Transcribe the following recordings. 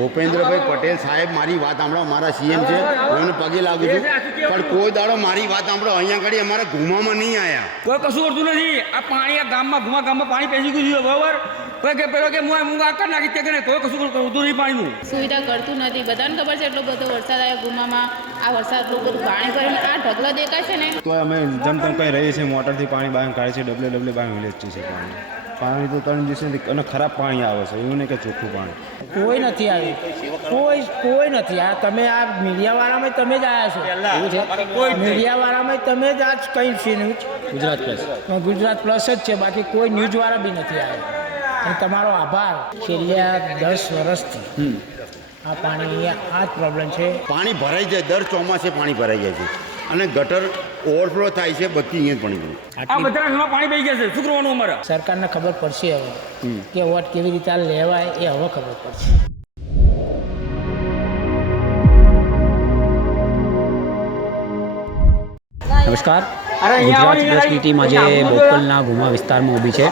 ભૂપેન્દ્રભાઈ પટેલ સાહેબ મારી વાત સાંભળો, મારા સીએમ છે, હું એમને પગે લાગુ છું, પણ કોઈ દાડો મારી વાત સાંભળો અહીંયા આગળ અમારા ઘુમામાં નહીં આવ્યા. કોઈ કશું કરતું નથી. આ પાણી આ ગામમાં પાણી પેસી ગયું છે બરાબર. કોઈ કે પેલો કે હું આ કરી નાખી તે કરે, કોઈ કશું કરતું નહીં પાણીનું. સુવિધા કરતું નથી. બધાને ખબર છે એટલો બધો વરસાદ આવ્યો ગુમામાં, આ વરસાદ એટલું બધું પાણી ભરીને આ ઢગલા દેખાય છે ને. તો અમે જમતમ કંઈ રહીએ છીએ, મોટરથી પાણી બહાર કાઢે છે, ડબલે બહાર વિલેજ છે પાણી તો 3 દિવસથી અને ખરાબ પાણી આવે છે, એવું નહીં કે ચોખ્ખું પાણી. કોઈ નથી આવ્યું, કોઈ નથી આ. તમે આ મીડિયાવાળામાં તમે જ આવ્યા છો, મીડિયાવાળામાં તમે જ આજ કંઈ છે ન્યૂઝ ગુજરાત પ્લસ જ છે, બાકી કોઈ ન્યૂઝવાળા બી નથી આવ્યા. અને તમારો આભાર. છેલ્લા 10 વર્ષથી આ પાણી અહીંયા આ જ પ્રોબ્લેમ છે. પાણી ભરાઈ જાય, દર ચોમાસે પાણી ભરાઈ જાય છે અને ગટર ઓવરફ્લો થાય છે, બધી અહીંયા જ પાણી ભરાય. આ બધા ઘરમાં પાણી પડી જશે. શું કરવાનું અમારે? સરકારને ખબર પડશે હવે કે વોટ કેવી રીતે લેવાય, એ હવે ખબર પડશે. નમસ્કાર. ગુજરાત પ્રેસની ટીમ આજે બોપલના ગુમા વિસ્તારમાં ઊભી છે.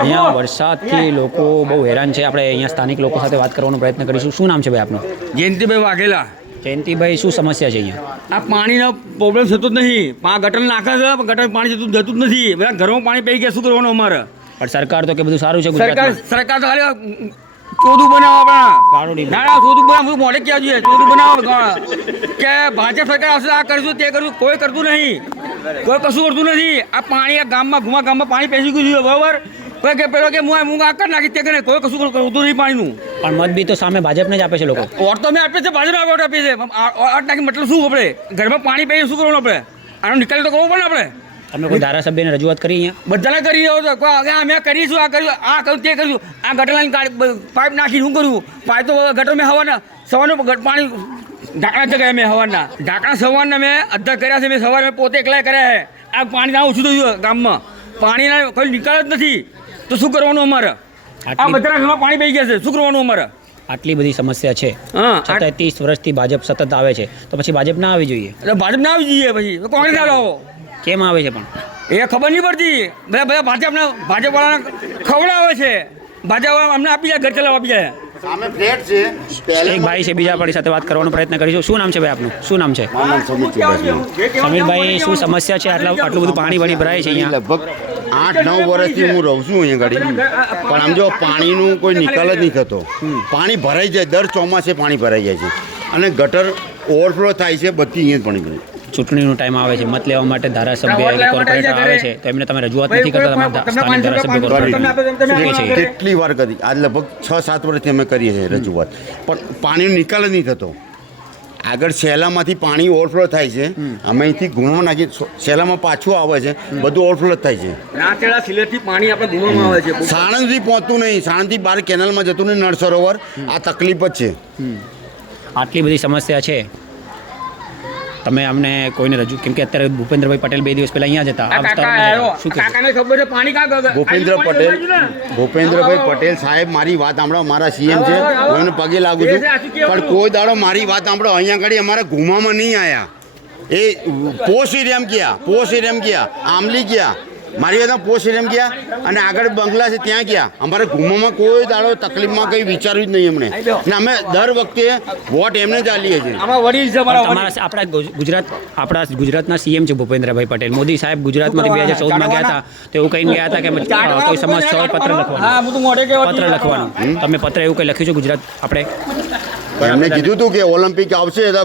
અહીંયા વરસાદથી લોકો બહુ હેરાન છે. આપણે અહીંયા સ્થાનિક લોકો સાથે વાત કરવાનો પ્રયત્ન કરીશું. શું નામ છે ભાઈ આપનું? જયંતિભાઈ વાઘેલા. જયંતિભાઈ, શું સમસ્યા છે અહીંયા? આ પાણીનો પ્રોબ્લેમ થતો જ નહીં. ગટર નાખે છે, ગટર પાણી જતું જ નથી. બધા ઘરમાં પાણી પડી ગયા. શું કરવાનું અમારે? પણ સરકાર તો કે બધું સારું છે. સરકાર તો ખાલી ચોદું બનાવો આપણા. ના ચોદું બનાવ મોડે ક્યાં જોઈએ? ચોદું બનાવો કે ભાજપ સરકાર આવશે, આ કરીશું તે કરીશું. કોઈ કરતું નહીં, કોઈ કશું કરતું નથી. આ પાણી આ ગામમાં પાણી પેસી ગયું છે બરાબર. કોઈ કે પેલો કે હું આ કરી નાખી તે કરે, કોઈ કશું કરતું નહીં પાણીનું. પણ મત બી તો સામે ભાજપને જ આપે છે લોકો. વોટ તો અમે આપીએ છીએ, ભાજપને વોટ આપીએ છીએ. આ નાખી મતલબ શું? આપણે ઘરમાં પાણી પીએ શું કરવાનું? આપણે આનો નિકાલ તો કરવો પડે. આપણે તમે કોઈ ધારાસભ્યને રજૂઆત કરી અહીંયા? બધાને કરી રહ્યો હતો. અમે કરીશું, આ કર્યું, આ કર્યું, તે કર્યું. આ ગટર લાઈન પાઇપ નાખી શું કર્યું? પાઇપ તો ગટર મેં હવાના સવારનું પાણી ઢાંકણા જગ્યાએ મેં હવાના ઢાંકણા સવારના મેં અધ્ધા કર્યા છે. મેં સવારે પોતે એકલા કર્યા છે. આ પાણી ના ઓછું થયું ગામમાં. પાણીના કોઈ નિકાલ જ નથી. તો શું કરવાનું અમારે? આ બધા ઘરમાં પાણી પડી ગયા છે. શું કરવાનું અમારે? આટલી બધી સમસ્યા છે, છતાં 30 વર્ષથી ભાજપ સતત આવે છે, તો પછી ભાજપ ના આવી જોઈએ? એટલે ભાજપ ના આવી જોઈએ, પછી કોંગ્રેસ ના લાવો. કેમ આવે છે પણ એ ખબર નહીં પડતી. બધા ભાજપવાળાને ખવડાવે છે. ભાજપવાળા અમને આપી જાય, ઘર ચલાવવા આપી જાય. સામે ફ્લેટ છે. એક ભાઈ છે, બીજા આપણી સાથે વાત કરવાનો પ્રયત્ન કરીશું. શું નામ છે ભાઈ આપનું? શું નામ છે? સમીરભાઈ, શું સમસ્યા છે? આટલું બધું પાણી ભરાય છે અહીંયા? લગભગ 8-9 વર્ષથી હું રહું છું અહીંયા ગાડી, પણ આમ જો પાણીનું કોઈ નિકાલ જ નહીં થતો. પાણી ભરાઈ જાય, દર ચોમાસે પાણી ભરાઈ જાય છે અને ગટર ઓવરફ્લો થાય છે, બધી અહીંયા જ પાણી ભરાય. ચૂંટણીનો ટાઈમ આવે છે, મત લેવા માટે ધારાસભ્ય કે કોર્પોરેટર આવે છે, તો એમને તમે રજૂઆત નથી કરતા? તમારા સ્થાનિક ધારાસભ્ય કોર્પોરેટર કેટલી વાર કરી, આજ લગભગ 6-7 વર્ષથી અમે કરીએ છીએ રજૂઆત, પણ પાણીનો નિકાલ જ નહીં થતો. આગળ શેલામાંથી પાણી ઓવરફ્લો થાય છે, અમે અહીંથી ગુણમાં નાખી શેલામાં પાછું આવે છે, બધું ઓવરફ્લો જ થાય છે. સિલેટથી પાણી આપણે ગુણવામાં આવે છે. સાણંદથી પહોંચતું નહીં, સાણંદથી બહાર કેનાલમાં જતું નહીં, નળ સરોવર. આ તકલીફ જ છે. આટલી બધી સમસ્યા છે, તમે અમને કોઈને રજૂ, કેમ કે અત્યારે ભૂપેન્દ્રભાઈ પટેલ 2 દિવસ પહેલા અહીંયા જ હતા. ભૂપેન્દ્રભાઈ પટેલ સાહેબ મારી વાત સાંભળો, મારા સીએમ છે, હું એમને પગે લાગુ છું, પણ કોઈ દાડો મારી વાત સાંભળો અહીંયા આગળ અમારા ઘુમામાં નહીં આવ્યા. એ પોસ્ટ એરિયામાં ગયા, આમલી ગયા, મારી વાત પોસ્ટ એરિયામાં ગયા અને આગળ બંગલા છે ત્યાં ગયા. અમારે ઘુમામાં કોઈ દાડો તકલીફમાં કંઈ વિચાર્યું જ નહીં એમણે. ને અમે દર વખતે વોટ એમને જ આલીએ છીએ. આપણા ગુજરાતના સીએમ છે ભૂપેન્દ્રભાઈ પટેલ. મોદી સાહેબ ગુજરાતમાંથી 2014માં ગયા હતા, તો એવું કહીને ગયા હતા કે કોઈ સમસ્યા હોય પત્ર લખવાનું. તમે પત્ર એવું કંઈ લખ્યું છે ગુજરાત? આપણે એમને કીધું હતું કે ઓલિમ્પિક આવશે તો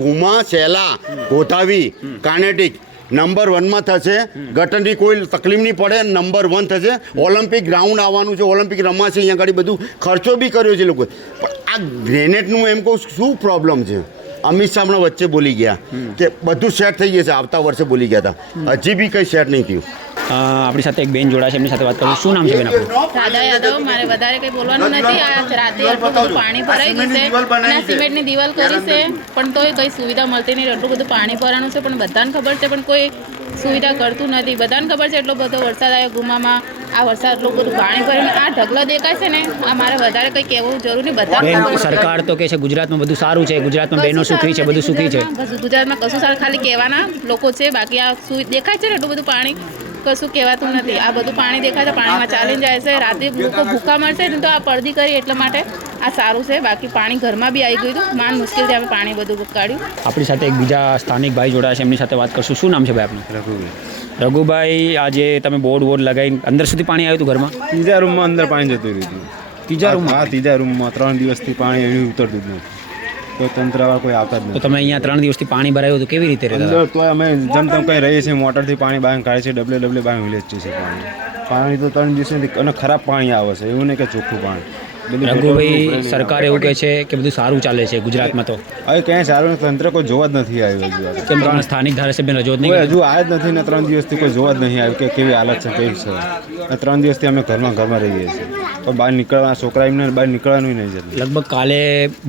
ઘુમા સેલા ગોધાવી કાનેટિક નંબર 1માં થશે. ગટરની કોઈ તકલીફ નહીં પડે, નંબર 1 થશે. ઓલિમ્પિક ગ્રાઉન્ડ આવવાનું છે, ઓલિમ્પિક રમાશે. અહીંયા આગળ બધું ખર્ચો બી કર્યો છે લોકોએ. પણ આ ગ્રેનેડનું એમ કહું શું પ્રોબ્લેમ છે? અમિત શાહ હમણાં વચ્ચે બોલી ગયા કે બધું સેટ થઈ જશે, આવતા વર્ષે બોલી ગયા હતા. હજી બી કંઈ સેટ નહીં થયું. આપણી સાથે એક બેન જોડાશે, એમની સાથે વાત કરીશું. શું નામ છે બેન આપણું? રાધા યાદવ. મારે વધારે કંઈ બોલવાનું નથી. આ રાતે એટલું બધું પાણી ભરાઈ ગયું છે અને સિમેન્ટની દિવાલ કરી છે, પણ તોય કંઈ સુવિધા મળતી નહીં. એટલું બધું પાણી ભરાનું છે, પણ બધાને ખબર છે, પણ કોઈ સુવિધા કરતું નથી. બધાને ખબર છે એટલો બધો વરસાદ આવ્યો ગુમામાં, આ વરસાદ એટલું બધું પાણી ભરીને આ ઢગલા દેખાય છે ને. આ મારે વધારે કંઈ કહેવું જરૂર નહીં. બધા સરકાર તો કહે છે ગુજરાતમાં બધું સારું છે, ગુજરાતમાં બહેનો સુખી છે, બધું સુખી છે. ગુજરાતમાં કશું સારું, ખાલી કહેવાના લોકો છે, બાકી આ દેખાય છે ને એટલું બધું પાણી. કશું કહેવાતું નથી. આ બધું પાણી દેખાય તો પાણીમાં ચાલીને જાય છે. રાતે લોકો ભૂખા મળશે ને તો આ પડદી કરી એટલા માટે આ સારું છે. બાકી પાણી ઘરમાં બી આવી ગયું હતું. માન મુશ્કેલથી અમે પાણી બધું કાઢ્યું. આપણી સાથે એક બીજા સ્થાનિક ભાઈ જોડાયા છે, એમની સાથે વાત કરશું. શું નામ છે ભાઈ આપનું? રઘુભાઈ રઘુભાઈ, આજે તમે બોર્ડ લગાવીને અંદર સુધી પાણી આવ્યું હતું ઘરમાં? ત્રીજા રૂમમાં અંદર પાણી જતું રહ્યું હતું. ત્રીજા રૂમમાં? હા, ત્રીજા રૂમમાં 3 દિવસથી પાણી એવી ઉતરતું જ નથી. કોઈ તંત્રવાળા કોઈ આવતા જ તો નથી. તમે અહીંયા 3 દિવસથી પાણી ભરાયું હતું, કેવી રીતે રહેતા હતા? અંદર તો અમે જેમ તેમ કંઈ રહીએ છીએ, મોટરથી પાણી બહાર કાઢે છે, ડબલે બહાર વિલેજ છે પાણી તો 3 દિવસથી અને ખરાબ પાણી આવે છે, એવું નહીં કે ચોખ્ખું પાણી. બધું રઘુભાઈ, સરકાર એવું કહે છે કે બધું સારું ચાલે છે ગુજરાતમાં, તો હવે ક્યાંય સારું નથી. તંત્ર કોઈ જોવા જ નથી આવ્યું હજુ. કેમ તમારા સ્થાનિક ધારાસભ્યને રજૂઆત નહીં કોઈ કરી? હજુ આવ્યા જ નથી ને 3 દિવસથી કોઈ જોવા જ નહીં આવ્યું કે કેવી હાલત છે, કેવી છે. અને 3 દિવસથી અમે ઘરમાં રહીએ છીએ. તો બહાર નીકળવા છોકરા એમને બહાર નીકળવાનું નહીં જતું. લગભગ કાલે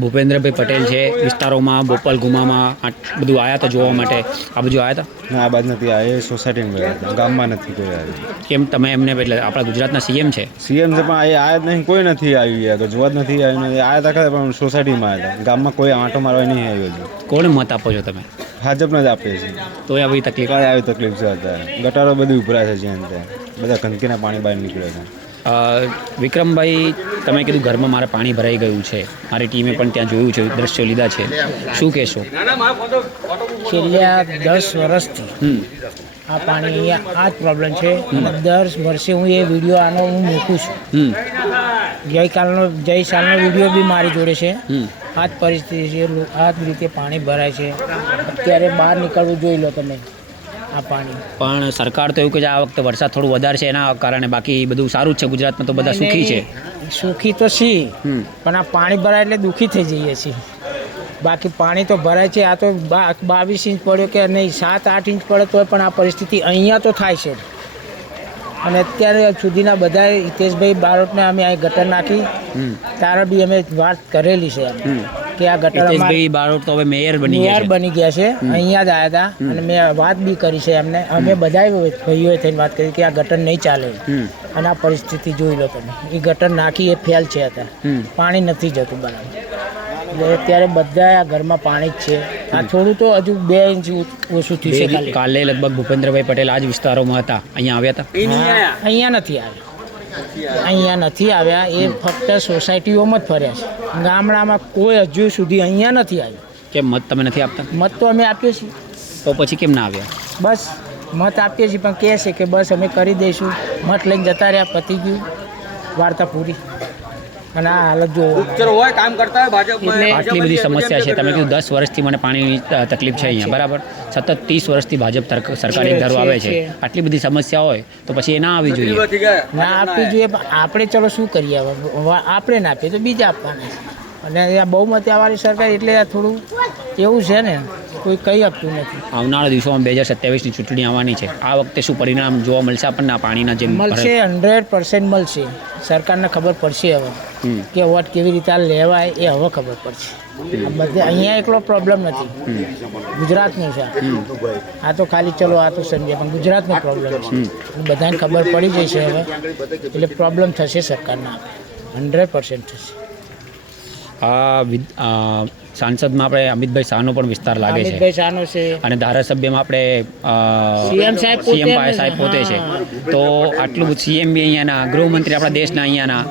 ભૂપેન્દ્રભાઈ પટેલ છે વિસ્તારોમાં, બોપલ ગુમામાં બધું આવ્યા હતા જોવા માટે. આ બધું આવ્યા હતા? ના, આ બાદ નથી આવ્યા. એ સોસાયટીમાં ગયા હતા, ગામમાં નથી કોઈ આવ્યું. કેમ તમે એમને, એટલે આપણા ગુજરાતના સીએમ છે, સીએમ છે પણ એ આવ્યા જ નહીં, કોઈ નથી આવ્યું. યાર જોવા જ નથી આવ્યું. આવ્યા હતા ખરા પણ સોસાયટીમાં આવ્યા હતા. ગામમાં કોઈ આંટો મારવા નહીં આવ્યો હજુ. કોને મત આપો છો તમે? ભાજપને જ આપીએ છીએ. તો આવી તકલીફ? કાંઈ આવી તકલીફ છે અત્યારે. ગટારો બધી ઉભરાય છે જ્યાં ત્યાં. બધા ગંદકીના પાણી બહાર નીકળે છે. વિક્રમભાઈ, તમે કીધું ઘરમાં મારે પાણી ભરાઈ ગયું છે, મારી ટીમે પણ ત્યાં જોયું છે, દ્રશ્યો લીધા છે, શું કહેશો? છેલ્લા 10 વર્ષથી આ પાણી અહીંયા આ જ પ્રોબ્લેમ છે. અને દર વર્ષે હું એ વિડીયો આનો હું મૂકું છું. ગઈ સાલનો વિડીયો બી મારી જોડે છે. આ જ પરિસ્થિતિ છે, આ જ રીતે પાણી ભરાય છે. અત્યારે બહાર નીકળવું જોઈ લો તમે આ પાણી. પણ સરકાર તો એવું કે છે આ વખતે વરસાદ થોડું વધારે છે, એના કારણે બાકી બધું સારું જ છે ગુજરાતમાં, તો બધા સુખી છે. સુખી તો છીએ, પણ આ પાણી ભરાય એટલે દુઃખી થઈ જઈએ છીએ. બાકી પાણી તો ભરાય છે. આ તો 22 ઇંચ પડ્યો કે નહીં, 7-8 ઇંચ પડે તોય પણ આ પરિસ્થિતિ અહીંયા તો થાય છે. અને અત્યારે સુધીના બધા હિતેશભાઈ બારોટને અમે અહીં ગટર નાખી, તારા બી અમે વાત કરેલી છે કે આ ગટર હિતેશભાઈ બારોટ તો હવે મેયર બની ગયા છે. અહીંયા જ આવ્યા હતા અને મેં વાત બી કરી છે એમને. અમે બધા ભાઈઓએ થઈને વાત કરી કે આ ગટર નહીં ચાલે. અને આ પરિસ્થિતિ જોઈ લો તમે. એ ગટર નાખી એ ફેલ છે અત્યારે, પાણી નથી જતું બરાબર. એટલે અત્યારે બધા આ ઘરમાં પાણી જ છે. આ થોડું તો હજુ 2 ઇંચ ઓછું થયું છે. કાલે લગભગ ભૂપેન્દ્રભાઈ પટેલ આ જ વિસ્તારોમાં હતા, અહીંયા આવ્યા હતા? અહીંયા નથી આવ્યા. અહીંયા નથી આવ્યા. એ ફક્ત સોસાયટીઓમાં જ ફર્યા છે. ગામડામાં કોઈ હજુ સુધી અહીંયા નથી આવ્યું. કેમ મત તમે નથી આપતા? મત તો અમે આપીએ છીએ. તો પછી કેમ ના આવ્યા? બસ મત આપીએ છીએ પણ કહે છે કે બસ અમે કરી દઈશું. મત લઈને જતા રહ્યા, પતી ગયું, વાર્તા પૂરી. અને આ હાલત જો આટલી બધી સમસ્યા છે. તમે કીધું 10 વર્ષથી મને પાણીની તકલીફ છે અહીંયા, બરાબર? સતત 30 વર્ષથી ભાજપ સરકારી ધારો આવે છે. આટલી બધી સમસ્યા હોય તો પછી એ ના આવવી જોઈએ. ના આપવી જોઈએ. આપણે ચલો શું કરીએ હવે? આપણે ના આપીએ તો બીજા આપવાના છે. અને આ બહુમતીવાળી સરકાર એટલે આ થોડું એવું છે ને, કોઈ કહી આપતું નથી. આવનારા દિવસોમાં 2027ની ચૂંટણી આવવાની છે. આ વખતે શું પરિણામ જોવા મળશે આપણને આ પાણીના? જે મળશે 100% મળશે. સરકારને ખબર પડશે હવે કે વોટ કેવી રીતે લેવાય, એ હવે ખબર પડશે. આ બધે અહીંયા એકલો પ્રોબ્લેમ નથી, ગુજરાતનો છે આ. તો ખાલી ચલો આ તો સમજે, પણ ગુજરાતનો પ્રોબ્લેમ છે. બધાને ખબર પડી જશે હવે, એટલે પ્રોબ્લેમ થશે સરકારના, 100% થશે. સાંસદમાં આપણે અમિતભાઈ શાહનો પણ વિસ્તાર લાગે છે. અમિતભાઈ શાહનો છે. અને ધારાસભ્યમાં આપણે સીએમ સાહેબ પોતે છે. તો આટલું સીએમ બી અહીંયાના, ગૃહમંત્રી આપણા દેશના અહીંયાના,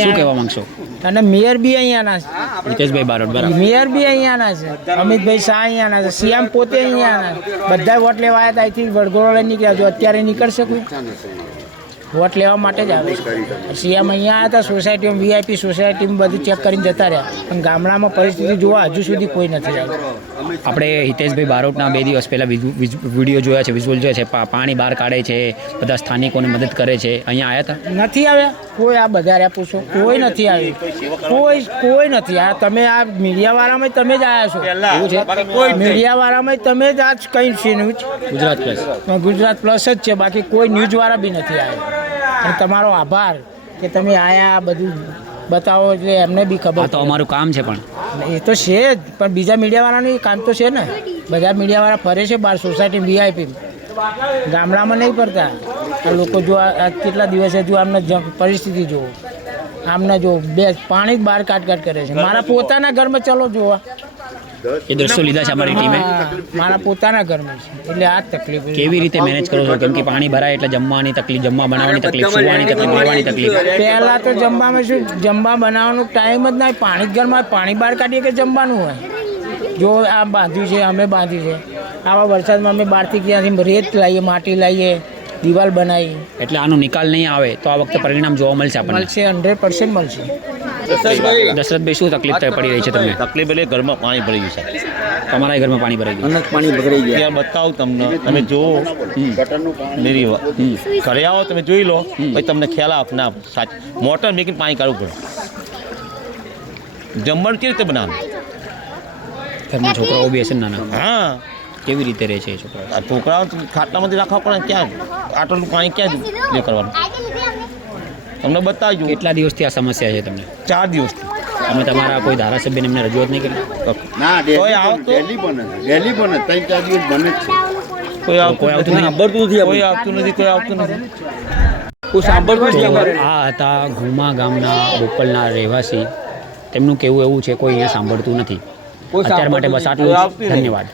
શું કહેવા માંગશો? અને મેયર બી અહીંયાના છે, હિતેશભાઈ બારોટ, બરાબર? મેયર બી અહીંયાના છે, અમિતભાઈ શાહ અહીંયાના છે, સીએમ પોતે અહીંયાના. બધા વોટ લેવા આવ્યા હતા, અહીંથી વડગોળો લઈને નીકળ્યા. જો અત્યારે નીકળશે કોઈ? વોટ લેવા માટે જ આવે છે. સીએમ અહીંયા આવ્યા હતા, સોસાયટીમાં VIP સોસાયટીમાં બધું ચેક કરીને જતા રહ્યા. પણ ગામડામાં પરિસ્થિતિ જોવા હજુ સુધી કોઈ નથી આવ્યું. આપણે હિતેશભાઈ બારોટના 2 દિવસ પહેલાં વિડીયો જોયા છે, વિઝ્યુઅલ જોયા છે. પાણી બહાર કાઢે છે, બધા સ્થાનિકોને મદદ કરે છે. અહીંયા આવ્યા હતા? નથી આવ્યા કોઈ. આ બધા રહ્યા પૂછો, કોઈ નથી આવ્યું. કોઈ નથી આવ્યા. તમે આ મીડિયાવાળામાં તમે જ આવ્યા છો. મીડિયાવાળામાં તમે જ આજ કંઈ છે ન્યૂઝ ગુજરાત પ્લસ જ છે. બાકી કોઈ ન્યૂઝવાળા બી નથી આવ્યા. અને તમારો આભાર કે તમે આયા, બધું બતાવો એટલે એમને બી ખબર. તો અમારું કામ છે. પણ એ તો છે જ, પણ બીજા મીડિયાવાળાનું કામ તો છે ને. બધા મીડિયાવાળા ફરે છે બહાર સોસાયટી VIP, ગામડામાં નહીં ફરતા. આ લોકો જો આ કેટલા દિવસે જો આમને પરિસ્થિતિ જુઓ, આમને જો બે પાણી જ બહાર કાઢ કરે છે. મારા પોતાના ઘરમાં ચલો જોવા, એ દ્રશ્યો લીધા છે અમારી ટીમે. મારા પોતાના ઘરમાં છે, એટલે આ જ તકલીફ છે. કેવી રીતે મેનેજ કરો છો? કેમ કે પાણી ભરાય એટલે જમવાની તકલીફ, જમવા બનાવવાની તકલીફ, સુવાની તકલીફ, રહેવાની તકલીફ. પહેલા તો જમવામાં શું, જમવા બનાવવાનો ટાઈમ જ ના, પાણી જ ઘરમાં, પાણી બહાર કાઢીએ કે જમવાનું હોય. જો આ બાંધ્યું છે, અમે બાંધ્યું છે, આવા વરસાદમાં અમે બહારથી ક્યાંથી રેત લાવીએ, માટી લાવીએ, દિવાલ બનાવી. એટલે આનો નિકાલ નહીં આવે તો આ વખતે પરિણામ જોવા મળશે આપણને. મળશે, 100% મળશે. દશરથભાઈ, શું તકલીફ પડી રહી છે તમને? તકલીફ એટલે ઘરમાં પાણી ભરી ગયું છે. તમારા ઘરમાં પાણી ભરાઈ ગયું? ત્યાં બતાવું તમને, તમે જુઓ મેરી વાત. ઘરે આવો તમે જોઈ લો, પછી તમને ખ્યાલ આપ ના સાચ મોટર મેકીને પાણી કાઢવું પડે. જમવાનું કેવી રીતે બનાવવાનું? ઘરમાં છોકરાઓ બી હશે ને નાના? હા, કેવી રીતે રહે છે એ છોકરાઓ? આ છોકરાઓ ખાટલામાંથી રાખવા પડે. ક્યાં આટલું પાણી ક્યાં લે કરવાનું? તમને બતાવજો. કેટલા દિવસથી આ સમસ્યા છે તમને? 4 દિવસથી. તમે તમારા કોઈ ધારાસભ્યને એમને રજૂઆત નહીં કરી? ના કોઈ આવતો? ડેલી બને છે, ડેલી બને, 3-4 દિવસ બને જ છે. કોઈ આવતું કોઈ આવતું નહીં? કોઈ આવતું નથી, કોઈ આવતું નથી. તો આ હતા ઘુમા ગામના બોપલના રહેવાસી. તેમનું કહેવું એવું છે કોઈ અહીંયા સાંભળતું નથી. અત્યાર માટે બસ આટલું જ. ધન્યવાદ.